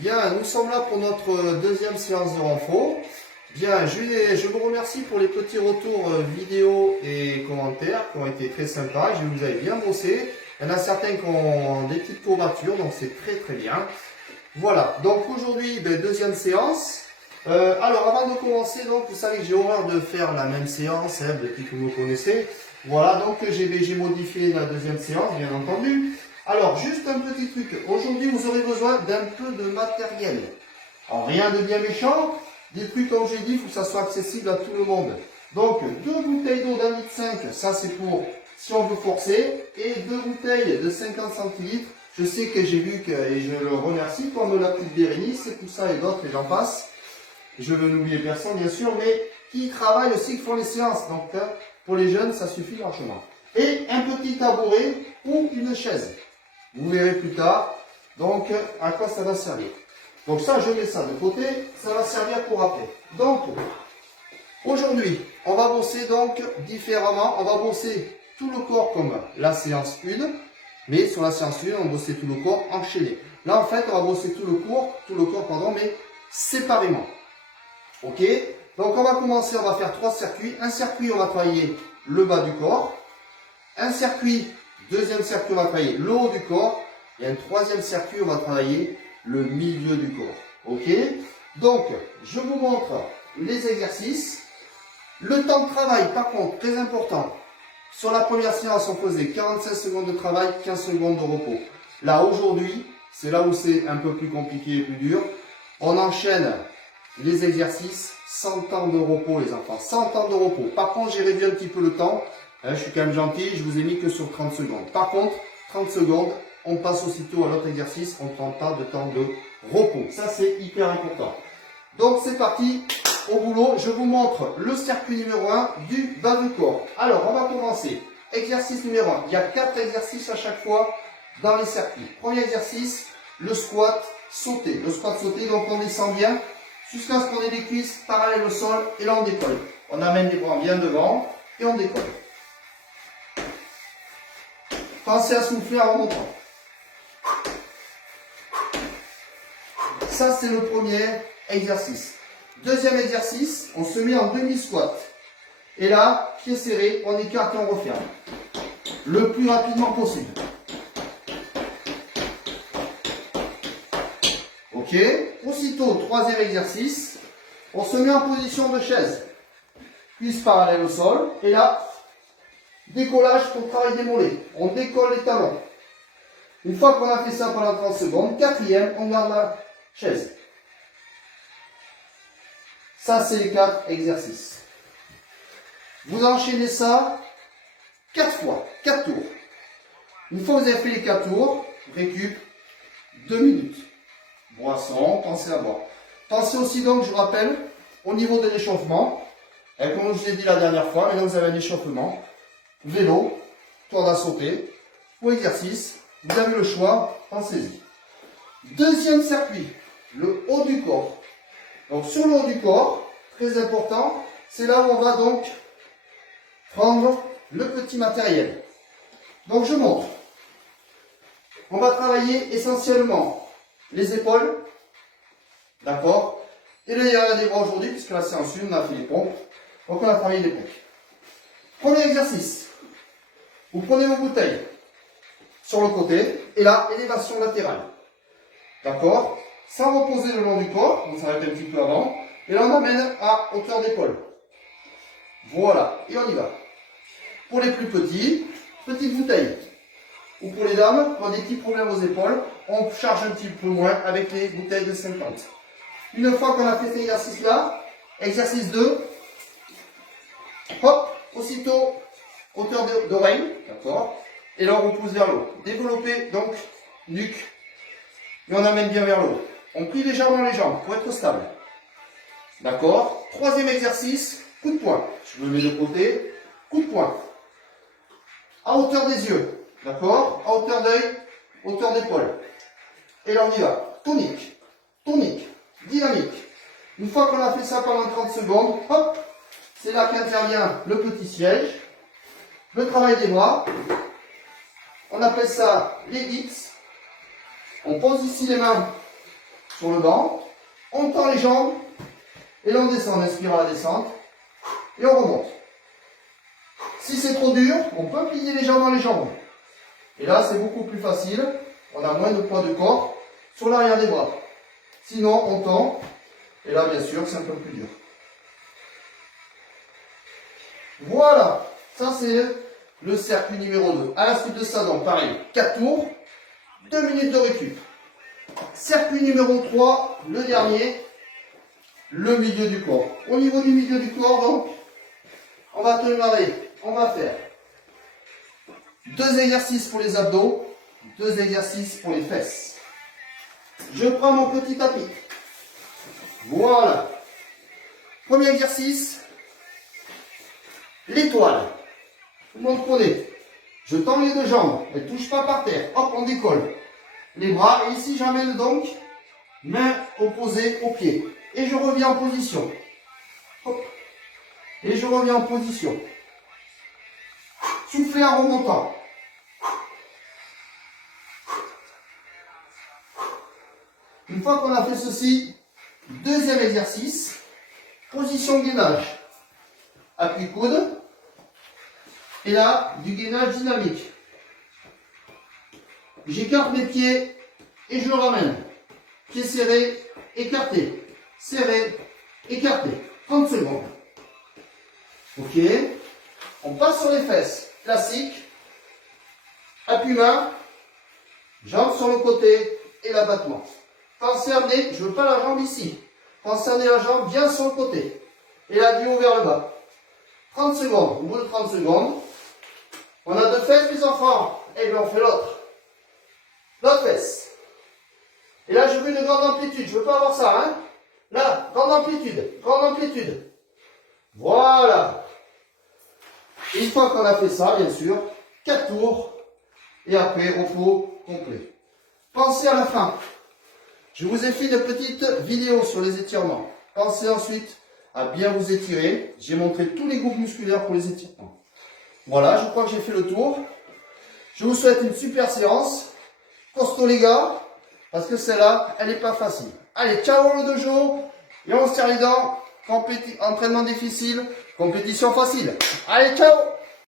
Bien, nous sommes là pour notre deuxième séance de renfort. Bien, je vous remercie pour les petits retours vidéo et commentaires qui ont été très sympas. Vous avez bien bossé. Il y en a certains qui ont des petites courbatures, donc c'est très bien. Voilà, donc aujourd'hui, deuxième séance. Alors, avant de commencer, donc, vous savez que j'ai horreur de faire la même séance, depuis que vous me connaissez. Voilà, donc j'ai modifié la deuxième séance, bien entendu. Alors, juste un petit truc. Aujourd'hui, vous aurez besoin d'un peu de matériel. Alors, rien de bien méchant. Des trucs, comme j'ai dit, il faut que ça soit accessible à tout le monde. Donc, 2 bouteilles d'eau d'1,5 litre, ça c'est pour si on veut forcer. Et 2 bouteilles de 50 centilitres. Je sais que j'ai vu que, et je le remercie, comme la petite Bérénice, et tout ça et d'autres, et j'en passe. Je veux n'oublier personne, bien sûr, mais qui travaillent aussi, qui font les séances. Donc, pour les jeunes, ça suffit largement. Et un petit tabouret ou une chaise. Vous verrez plus tard, donc, à quoi ça va servir. Donc ça, je mets ça de côté, ça va servir pour après. Donc, aujourd'hui, on va bosser donc différemment. On va bosser tout le corps comme la séance 1, mais sur la séance 1, on va bosser tout le corps enchaîné. Là, en fait, on va bosser tout le corps, mais séparément. Ok? Donc, on va commencer, on va faire 3 circuits. Un circuit, on va travailler le bas du corps. Un circuit, deuxième circuit, on va travailler le haut du corps. Et un troisième circuit, on va travailler le milieu du corps. Ok? Donc, je vous montre les exercices. Le temps de travail, par contre, très important. Sur la première séance, on faisait 45 secondes de travail, 15 secondes de repos. Là, aujourd'hui, c'est là où c'est un peu plus compliqué et plus dur. On enchaîne les exercices sans temps de repos, les enfants. Sans temps de repos. Par contre, j'ai réduit un petit peu le temps. Je suis quand même gentil, je vous ai mis que sur 30 secondes. Par contre, 30 secondes, on passe aussitôt à l'autre exercice, on ne prend pas de temps de repos. Ça, c'est hyper important. Donc, c'est parti, au boulot. Je vous montre le circuit numéro 1 du bas du corps. Alors, on va commencer. Exercice numéro 1. Il y a 4 exercices à chaque fois dans les circuits. Premier exercice, le squat sauté. Le squat sauté, donc on descend bien jusqu'à ce qu'on ait les cuisses parallèles au sol et là on décolle. On amène les bras bien devant et on décolle. Pensez à souffler en remontant. Ça, c'est le premier exercice. Deuxième exercice, on se met en demi-squat. Et là, pied serré, on écarte et on referme. Le plus rapidement possible. Ok. Aussitôt, troisième exercice, on se met en position de chaise. Cuisse parallèle au sol. Et là, décollage pour travail des mollets. On décolle les talons. Une fois qu'on a fait ça pendant 30 secondes, quatrième, on garde la chaise. Ça, c'est les 4 exercices. Vous enchaînez ça 4 fois, 4 tours. Une fois que vous avez fait les 4 tours, récup, 2 minutes. Boisson, pensez à boire. Pensez aussi donc, je vous rappelle, au niveau de l'échauffement. Comme je vous ai dit la dernière fois, maintenant vous avez un échauffement. Vélo, corde à sauter, ou exercice. Vous avez le choix, pensez-y. Deuxième circuit, le haut du corps. Donc sur le haut du corps, très important, c'est là où on va donc prendre le petit matériel. Donc je montre. On va travailler essentiellement les épaules, d'accord, et le derrière des bras aujourd'hui, puisque la séance 1, on a fait les pompes, donc on a travaillé les pompes. Premier exercice, vous prenez vos bouteilles sur le côté, et là, élévation latérale. D'accord? Sans reposer le long du corps, on s'arrête un petit peu avant, et là on amène à hauteur d'épaule. Voilà, et on y va. Pour les plus petits, petite bouteille. Ou pour les dames, qui ont des petits problèmes aux épaules, on charge un petit peu moins avec les bouteilles de 50. Une fois qu'on a fait cet exercice-là, exercice 2, hop, aussitôt, hauteur d'oreille, d'accord? Et là, on repousse vers le haut. Développer, donc, nuque. Et on amène bien vers le haut. On plie légèrement les jambes pour être stable. D'accord? Troisième exercice, coup de poing. Je me mets de côté, coup de poing. À hauteur des yeux. D'accord? À hauteur d'œil, hauteur d'épaule. Et là, on y va. Tonique, tonique, dynamique. Une fois qu'on a fait ça pendant 30 secondes, hop, c'est là qu'intervient le petit siège. Le travail des bras. On appelle ça les dips. On pose ici les mains sur le banc. On tend les jambes. Et là, on descend. On inspire à la descente. Et on remonte. Si c'est trop dur, on peut plier les jambes dans les jambes. Et là, c'est beaucoup plus facile. On a moins de poids de corps sur l'arrière des bras. Sinon, on tend. Et là, bien sûr, c'est un peu plus dur. Voilà. Ça, c'est le cercle numéro 2. À la suite de ça, donc, pareil, 4 tours, 2 minutes de récup. Cercle numéro 3, le dernier, le milieu du corps. Au niveau du milieu du corps, donc, on va démarrer. On va faire 2 exercices pour les abdos, 2 exercices pour les fesses. Je prends mon petit tapis. Voilà. Premier exercice, l'étoile. Tout le monde connaît. Je tends les deux jambes, ne touche pas par terre. Hop, on décolle. Les bras, et ici j'amène donc main opposée au pied. Et je reviens en position. Hop. Et je reviens en position. Soufflez en remontant. Une fois qu'on a fait ceci, deuxième exercice, position gainage. Appui coude. Et là, du gainage dynamique. J'écarte mes pieds et je le ramène. Pieds serrés, écartés. Serré, écarté. 30 secondes. Ok. On passe sur les fesses. Classique. Appui main. Jambe sur le côté et l'abattement. Pensez à amener, je ne veux pas la jambe ici. Pensez à amener la jambe bien sur le côté. Et la du haut vers le bas. 30 secondes. Au bout de 30 secondes, on a 2 fesses, les enfants. Et bien on fait l'autre. L'autre fesse. Et là, je veux une grande amplitude. Je ne veux pas avoir ça, hein. Là, grande amplitude. Grande amplitude. Voilà. Et une fois qu'on a fait ça, bien sûr, 4 tours. Et après, repos complet. Pensez à la fin. Je vous ai fait une petite vidéo sur les étirements. Pensez ensuite à bien vous étirer. J'ai montré tous les groupes musculaires pour les étirements. Voilà, je crois que j'ai fait le tour. Je vous souhaite une super séance. Costaud les gars, parce que celle-là, elle n'est pas facile. Allez, ciao le dojo, et on se tire les dents. Entraînement difficile, compétition facile. Allez, ciao!